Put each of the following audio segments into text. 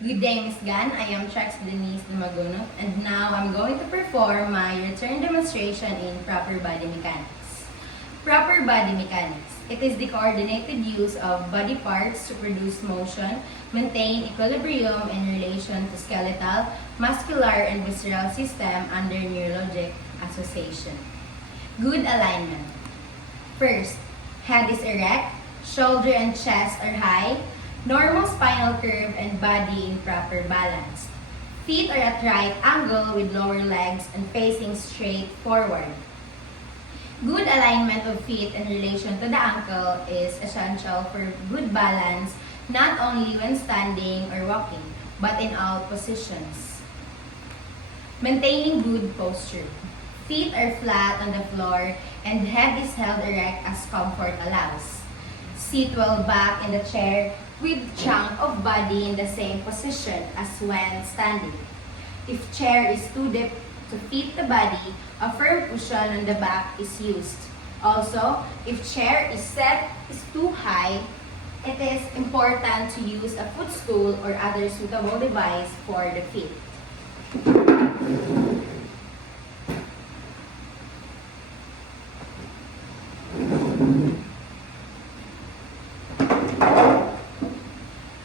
Good day, Miss Gan. I am Trex Denise Lumagunot, and now I'm going to perform my return demonstration in proper body mechanics. Proper body mechanics. It is the coordinated use of body parts to produce motion, maintain equilibrium in relation to skeletal, muscular, and visceral system under neurologic association. Good alignment. First, head is erect, shoulder and chest are high, normal spinal curve and body in proper balance. Feet are at right angle with lower legs and facing straight forward. Good alignment of feet in relation to the ankle is essential for good balance not only when standing or walking, but in all positions. Maintaining good posture. Feet are flat on the floor and head is held erect as comfort allows. Sit well back in the chair with chunk of body in the same position as when standing. If chair is too deep to fit the body, a firm cushion on the back is used. Also, if chair is set is too high, it is important to use a footstool or other suitable device for the feet.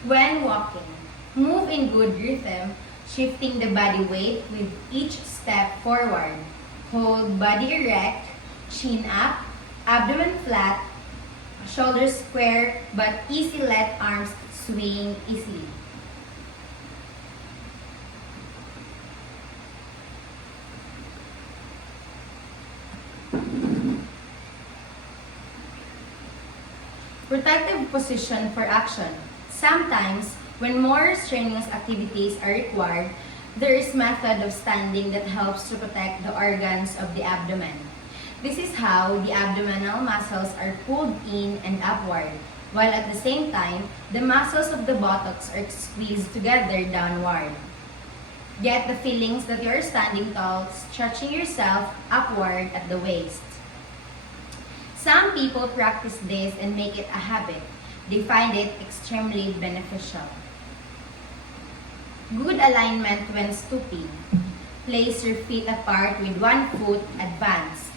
When walking, move in good rhythm, shifting the body weight with each step forward. Hold body erect, chin up, abdomen flat, shoulders square, but easy let arms swing easily. Protective position for action. Sometimes, when more strenuous activities are required, there is method of standing that helps to protect the organs of the abdomen. This is how the abdominal muscles are pulled in and upward, while at the same time, the muscles of the buttocks are squeezed together downward. Get the feelings that you are standing tall, stretching yourself upward at the waist. Some people practice this and make it a habit. They find it extremely beneficial. Good alignment when stooping. Place your feet apart with one foot advanced.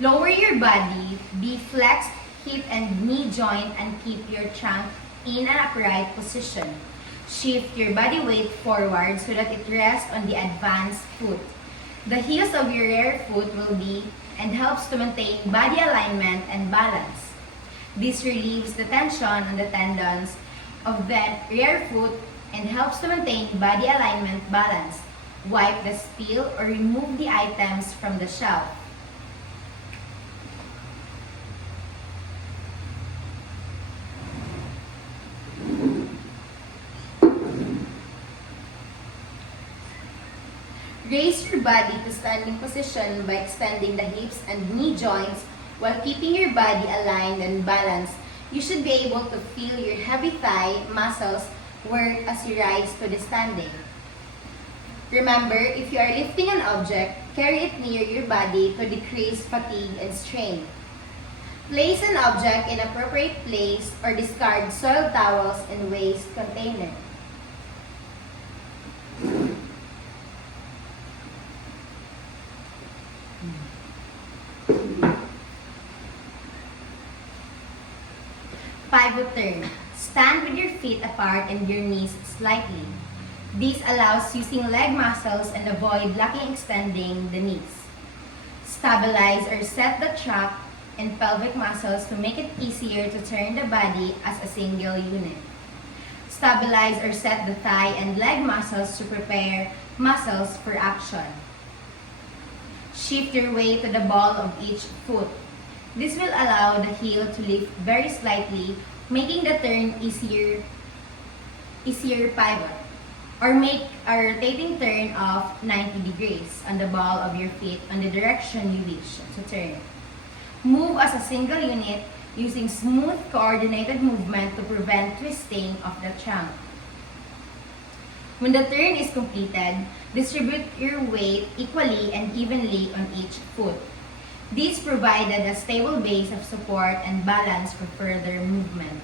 Lower your body, be flexed hip and knee joint and keep your trunk in an upright position. Shift your body weight forward so that it rests on the advanced foot. The heels of your rear foot will be and helps to maintain body alignment and balance. This relieves the tension on the tendons of the rear foot and helps to maintain body alignment balance. Wipe the spill or remove the items from the shelf. Raise your body to standing position by extending the hips and knee joints while keeping your body aligned and balanced. You should be able to feel your heavy thigh muscles work as you rise to the standing. Remember, if you are lifting an object, carry it near your body to decrease fatigue and strain. Place an object in appropriate place or discard soiled towels in waste container. Pivot turn. Stand with your feet apart and your knees slightly. This allows using leg muscles and avoid locking extending the knees. Stabilize or set the trap and pelvic muscles to make it easier to turn the body as a single unit. Stabilize or set the thigh and leg muscles to prepare muscles for action. Shift your weight to the ball of each foot. This will allow the heel to lift very slightly, making the turn easier pivot. Or make a rotating turn of 90 degrees on the ball of your feet on the direction you wish to turn. Move as a single unit using smooth, coordinated movement to prevent twisting of the trunk. When the turn is completed, distribute your weight equally and evenly on each foot. These provided a stable base of support and balance for further movement.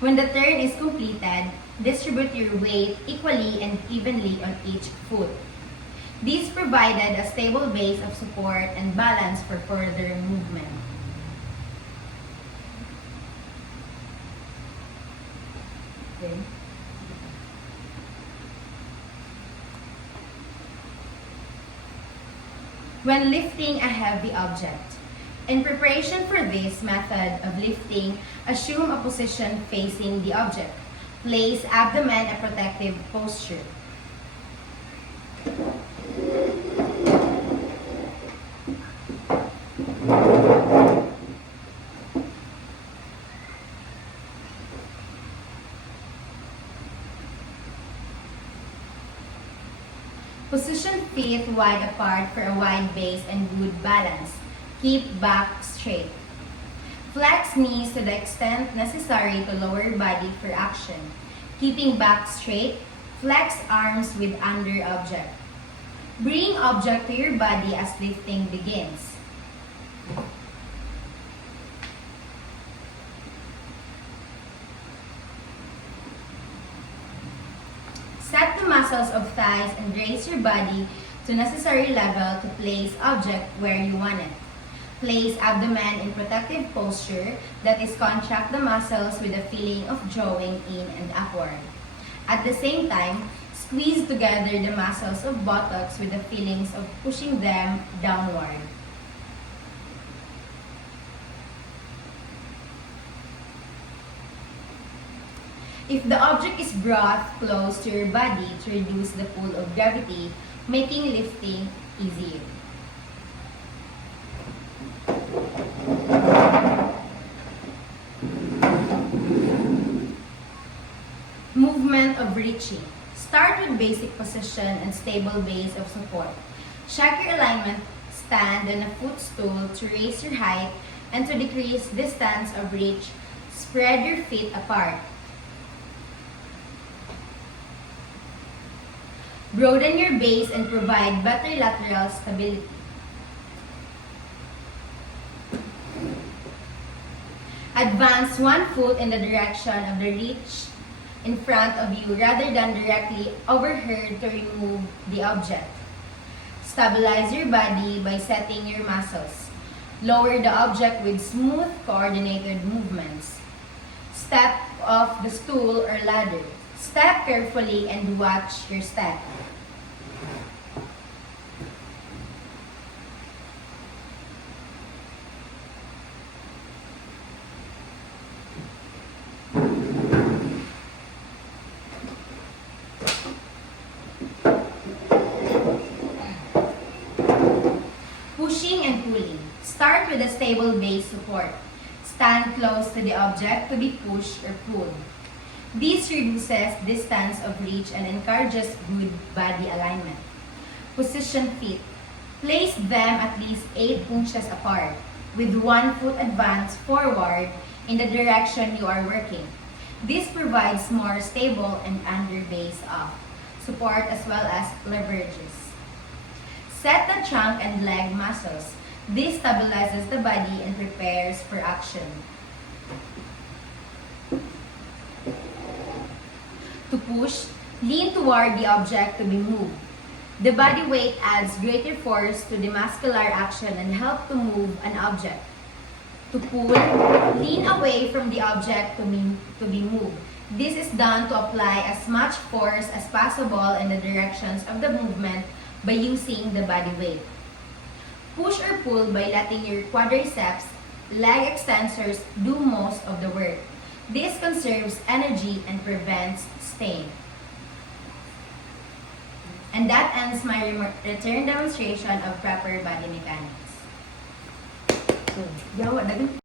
When the turn is completed, Distribute your weight equally and evenly on each foot. This provided a stable base of support and balance for further movement. Okay. When lifting a heavy object. In preparation for this method of lifting, assume a position facing the object. Place abdomen in protective posture. Position feet wide apart for a wide base and good balance. Keep back straight. Flex knees to the extent necessary to lower body for action. Keeping back straight, flex arms with under object. Bring object to your body as lifting begins. Set the muscles of thighs and raise your body to necessary level to place object where you want it. Place abdomen in protective posture, that is, contract the muscles with a feeling of drawing in and upward. At the same time, squeeze together the muscles of buttocks with the feelings of pushing them downward. If the object is brought close to your body to reduce the pull of gravity, making lifting easier. Movement of reaching. Start with basic position and stable base of support. Check your alignment. Stand on a footstool to raise your height and to decrease distance of reach. Spread your feet apart. Broaden your base and provide better lateral stability. Advance one foot in the direction of the reach in front of you rather than directly overhead to remove the object. Stabilize your body by setting your muscles. Lower the object with smooth, coordinated movements. Step off the stool or ladder. Step carefully and watch your step. Pushing and pulling. Start with a stable base support. Stand close to the object to be pushed or pulled. This reduces distance of reach and encourages good body alignment. Position feet. Place them at least 8 inches apart, with one foot advanced forward in the direction you are working. This provides more stable and under base of support as well as leverages. Set the trunk and leg muscles. This stabilizes the body and prepares for action. To push, lean toward the object to be moved. The body weight adds greater force to the muscular action and help to move an object. To pull, lean away from the object to be moved. This is done to apply as much force as possible in the directions of the movement by using the body weight. Push or pull by letting your quadriceps, leg extensors do most of the work. This conserves energy and prevents strain. And that ends my return demonstration of proper body mechanics.